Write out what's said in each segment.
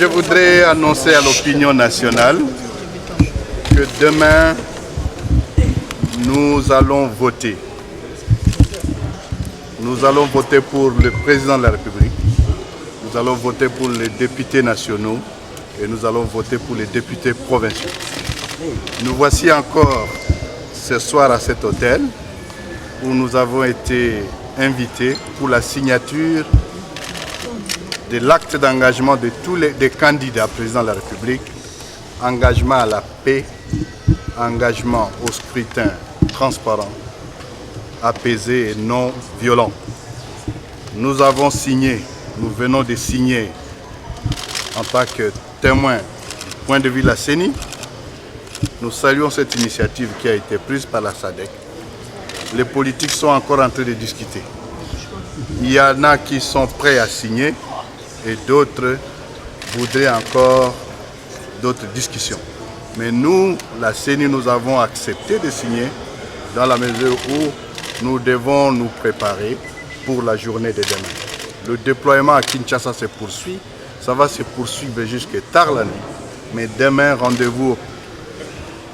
je voudrais annoncer à l'opinion nationale que demain, nous allons voter. Nous allons voter pour le président de la République, nous allons voter pour les députés nationaux et nous allons voter pour les députés provinciaux. Nous voici encore ce soir à cet hôtel où nous avons été invités pour la signature de l'acte d'engagement de tous les candidats président de la République, engagement à la paix, engagement au scrutin transparent, apaisé et non violent. Nous avons signé, nous venons de signer en tant que témoin du point de vue de la CENI. Nous saluons cette initiative qui a été prise par la SADC. Les politiques sont encore en train de discuter. Il y en a qui sont prêts à signer et d'autres voudraient encore d'autres discussions. Mais nous, la CENI, nous avons accepté de signer dans la mesure où nous devons nous préparer pour la journée de demain. Le déploiement à Kinshasa se poursuit, ça va se poursuivre jusqu'à tard la nuit. Mais demain, rendez-vous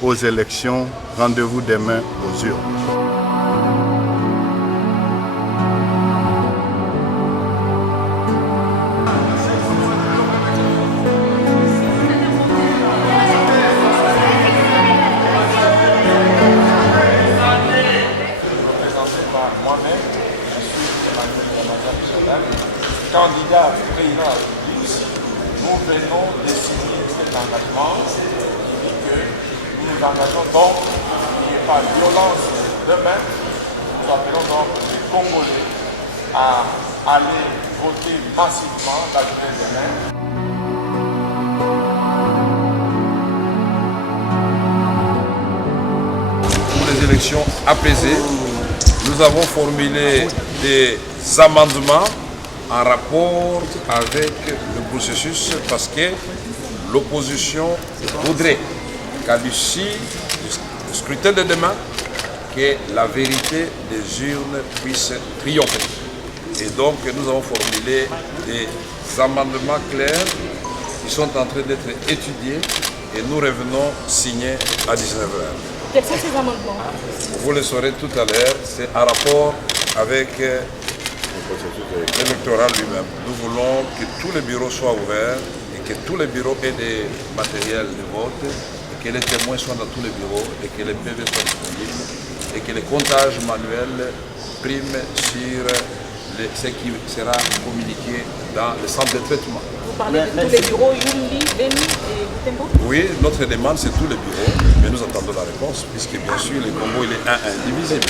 aux élections, rendez-vous demain aux urnes. Candidat président de la République, nous venons de signer cet engagement et que nous nous engageons donc qu'il n'y ait pas de violence demain. Nous appelons donc les Congolais à aller voter massivement la journée de demain. Pour les élections apaisées, nous avons formulé des amendements en rapport avec le processus parce que l'opposition voudrait qu'à l'issue du scrutin de demain, que la vérité des urnes puisse triompher. Et donc nous avons formulé des amendements clairs qui sont en train d'être étudiés et nous revenons signer à 19h. Quels sont ces amendements? Vous le saurez tout à l'heure, c'est en rapport avec l'électoral lui-même. Nous voulons que tous les bureaux soient ouverts et que tous les bureaux aient des matériels de vote, et que les témoins soient dans tous les bureaux et que les PV soient disponibles et que les comptages manuels priment sur ce qui sera communiqué dans le centre de traitement. Vous parlez de tous les bureaux, Yumbi, Beni et Butembo? Oui, notre demande c'est tous les bureaux, mais nous attendons la réponse puisque bien sûr le Congo il est indivisible.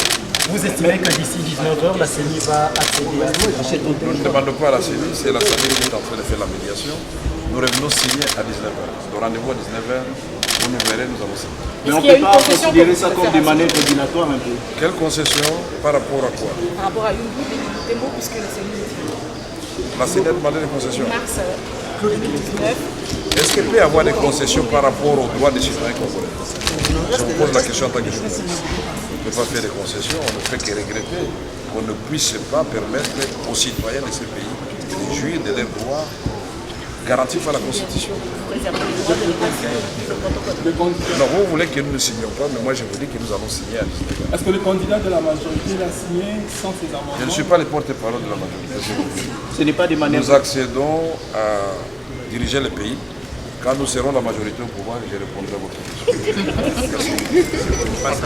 Vous estimez que d'ici 19h, la CENI va accéder à ce Nous ne demandons pas à la CENI, c'est la CENI qui est en train de faire la médiation. Nous revenons signer à 19h. Le rendez-vous à 19h, vous nous verrez, nous allons signer. Mais on ne peut pas considérer ça comme des manœuvres dilatoires un peu. Quelle concession par rapport à quoi? Par rapport à Yumbi, Beni, Butembo, puisque la CENI La CENI a demandé des concessions. mars 2019. Est-ce qu'il peut y avoir des concessions par rapport aux droits des citoyens congolais? Je vous pose la question en tant que journaliste. On ne peut pas faire des concessions, on ne fait que regretter qu'on ne puisse pas permettre aux citoyens de ce pays de jouir de leurs droits garantis par la Constitution. Non, vous voulez que nous ne signions pas, mais moi je vous dis que nous allons signer à 19h. Est-ce que le candidat de la majorité l'a signé sans ses amendements? Je ne suis pas le porte-parole de la majorité. Ce n'est pas des manœuvres. Nous accédons à diriger le pays. Quand nous serons la majorité au pouvoir, je répondrai à votre question. Merci.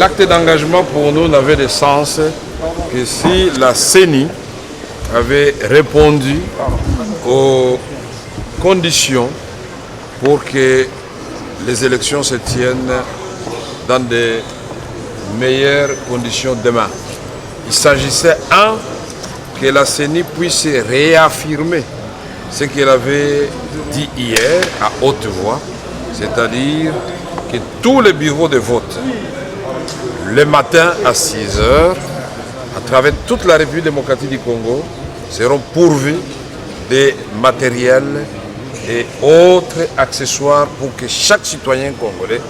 l'acte d'engagement pour nous n'avait de sens que si la CENI avait répondu aux conditions pour que les élections se tiennent dans de meilleures conditions demain. Il s'agissait, que la CENI puisse réaffirmer ce qu'elle avait dit hier à haute voix, c'est-à-dire que tous les bureaux de vote, le matin à 6 h, à travers toute la République démocratique du Congo, seront pourvus de matériel et autres accessoires pour que chaque citoyen congolais,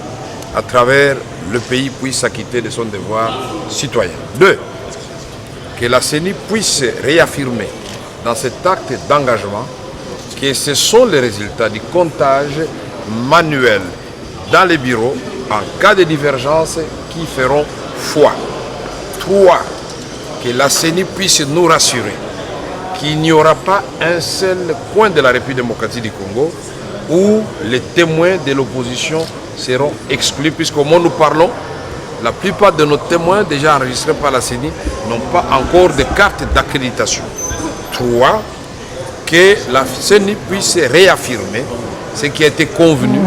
à travers le pays, puisse s'acquitter de son devoir citoyen. 2. Que la CENI puisse réaffirmer dans cet acte d'engagement que ce sont les résultats du comptage manuel dans les bureaux en cas de divergence qui feront foi. 3. Que la CENI puisse nous rassurer qu'il n'y aura pas un seul coin de la République démocratique du Congo où les témoins de l'opposition seront exclus, puisqu'au moment où nous parlons, la plupart de nos témoins déjà enregistrés par la CENI n'ont pas encore de carte d'accréditation. 3. Que la CENI puisse réaffirmer ce qui a été convenu,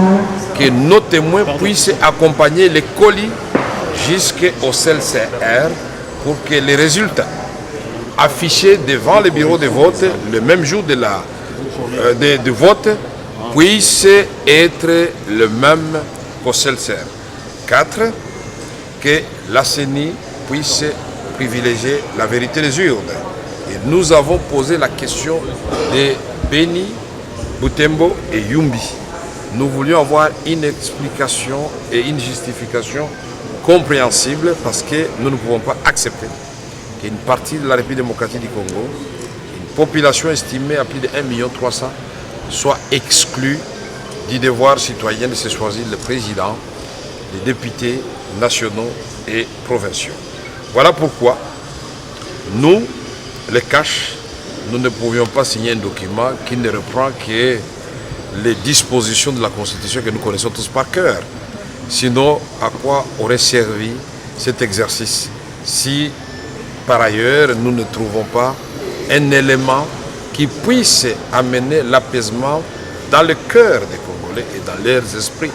que nos témoins puissent accompagner les colis jusqu'au CLCR pour que les résultats affichés devant les bureaux de vote le même jour de vote puissent être le même qu'au CLCR. 4. Que la CENI puisse privilégier la vérité des urnes. Et nous avons posé la question de Beni, Butembo et Yumbi. Nous voulions avoir une explication et une justification compréhensible parce que nous ne pouvons pas accepter qu'une partie de la République démocratique du Congo, une population estimée à plus de 1,3 million, soit exclue du devoir citoyen de se choisir le président, les députés nationaux et provinciaux. Voilà pourquoi nous, les CACH, nous ne pouvions pas signer un document qui ne reprend que les dispositions de la Constitution que nous connaissons tous par cœur. Sinon, à quoi aurait servi cet exercice si, par ailleurs, nous ne trouvons pas un élément qui puisse amener l'apaisement dans le cœur des Congolais et dans leurs esprits.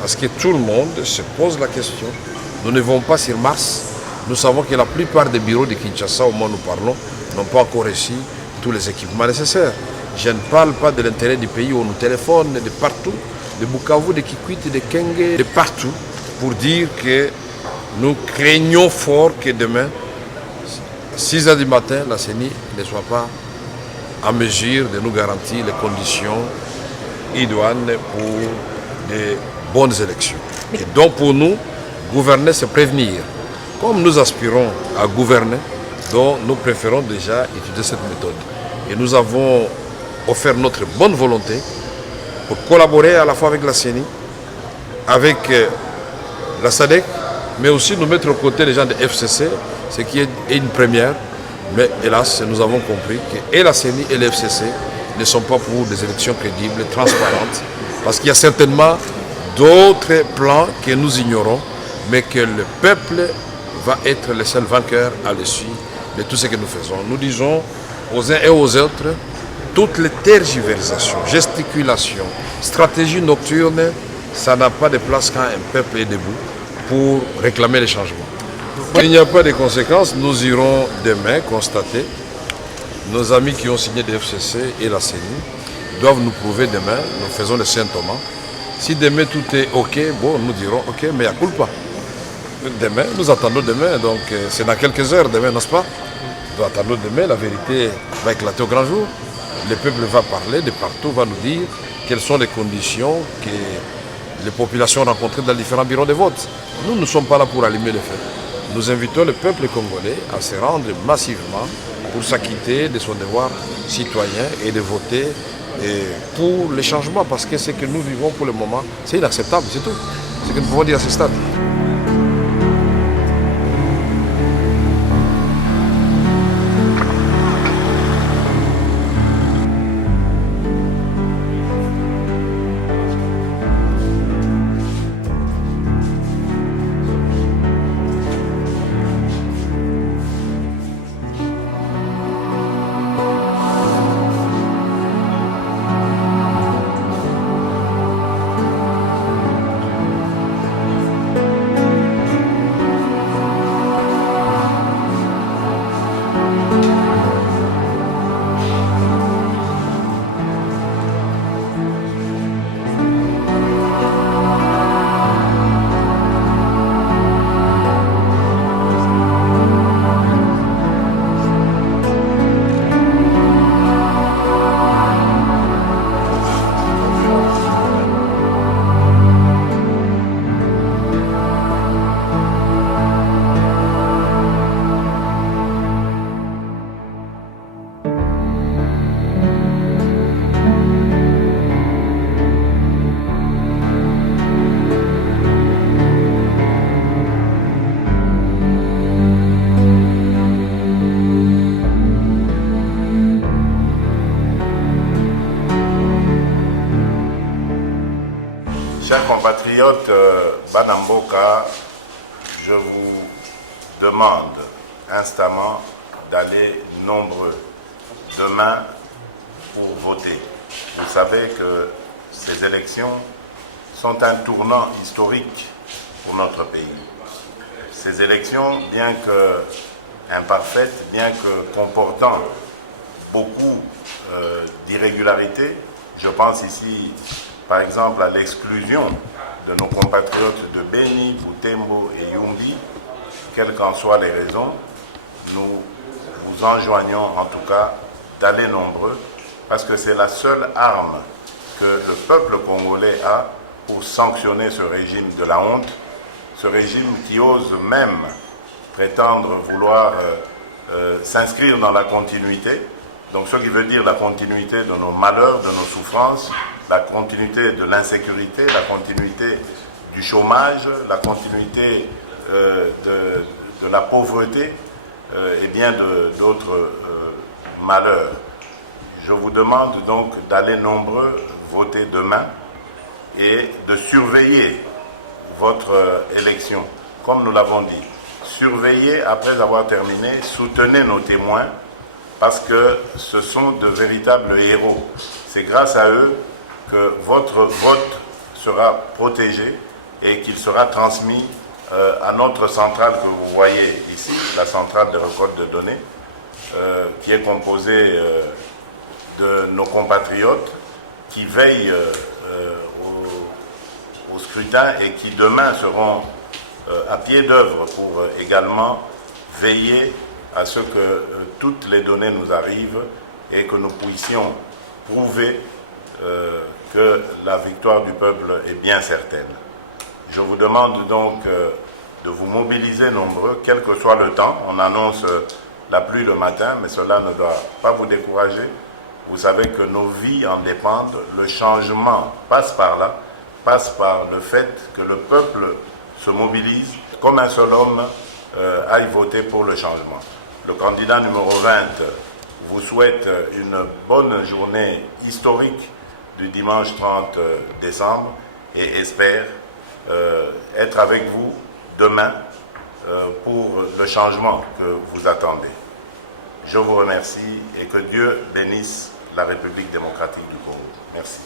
Parce que tout le monde se pose la question. Nous ne vont pas sur Mars. Nous savons que la plupart des bureaux de Kinshasa, au moment où nous parlons, n'ont pas encore reçu tous les équipements nécessaires. Je ne parle pas de l'intérêt du pays où on nous téléphone de partout, de Bukavu, de Kikwit, de Kenge, de partout, pour dire que nous craignons fort que demain, 6 h du matin, la CENI ne soit pas en mesure de nous garantir les conditions idoines pour des bonnes élections. Et donc pour nous, gouverner, c'est prévenir. Comme nous aspirons à gouverner, donc nous préférons déjà étudier cette méthode. Et nous avons offert notre bonne volonté pour collaborer à la fois avec la CENI, avec la SADC, mais aussi nous mettre aux côtés des gens de FCC, ce qui est une première. Mais hélas, nous avons compris que et la CENI et le FCC ne sont pas pour des élections crédibles, transparentes, parce qu'il y a certainement d'autres plans que nous ignorons, mais que le peuple va être le seul vainqueur à l'issue de tout ce que nous faisons. Nous disons aux uns et aux autres, toutes les tergiversations, gesticulations, stratégies nocturnes, ça n'a pas de place quand un peuple est debout pour réclamer les changements. Il n'y a pas de conséquences, nous irons demain constater. Nos amis qui ont signé des FCC et la CENI doivent nous prouver demain, nous faisons le Saint Thomas. Si demain tout est OK, bon, nous dirons OK, mais il n'y a pas. Demain, nous attendons demain, donc c'est dans quelques heures demain, n'est-ce pas? Nous attendons demain, la vérité va éclater au grand jour. Le peuple va parler de partout, va nous dire quelles sont les conditions que les populations ont rencontrées dans les différents bureaux de vote. Nous ne sommes pas là pour allumer le feu. Nous invitons le peuple congolais à se rendre massivement pour s'acquitter de son devoir citoyen et de voter pour les changements, parce que ce que nous vivons pour le moment, c'est inacceptable, c'est tout. C'est ce que nous pouvons dire à ce stade. compatriotes Banamboka, je vous demande instamment d'aller nombreux demain pour voter. Vous savez que ces élections sont un tournant historique pour notre pays. Ces élections, bien que imparfaites, bien que comportant beaucoup d'irrégularités, je pense ici par exemple à l'exclusion de nos compatriotes de Beni, Butembo et Yumbi, quelles qu'en soient les raisons, nous vous enjoignons en tout cas d'aller nombreux, parce que c'est la seule arme que le peuple congolais a pour sanctionner ce régime de la honte, ce régime qui ose même prétendre vouloir s'inscrire dans la continuité, donc ce qui veut dire la continuité de nos malheurs, de nos souffrances, la continuité de l'insécurité, la continuité du chômage, la continuité de la pauvreté et bien d'autres malheurs. Je vous demande donc d'aller nombreux voter demain et de surveiller votre élection, comme nous l'avons dit. Surveillez après avoir terminé, soutenez nos témoins, parce que ce sont de véritables héros. C'est grâce à eux que votre vote sera protégé et qu'il sera transmis à notre centrale que vous voyez ici, la centrale de récolte de données, qui est composée de nos compatriotes qui veillent au scrutin et qui demain seront à pied d'œuvre pour également veiller à ce que toutes les données nous arrivent et que nous puissions prouver que la victoire du peuple est bien certaine. Je vous demande donc de vous mobiliser nombreux, quel que soit le temps. On annonce la pluie le matin, mais cela ne doit pas vous décourager. Vous savez que nos vies en dépendent. Le changement passe par là, passe par le fait que le peuple se mobilise comme un seul homme aille voter pour le changement. Le candidat numéro 20 vous souhaite une bonne journée historique du dimanche 30 décembre et espère être avec vous demain pour le changement que vous attendez. Je vous remercie et que Dieu bénisse la République démocratique du Congo. Merci.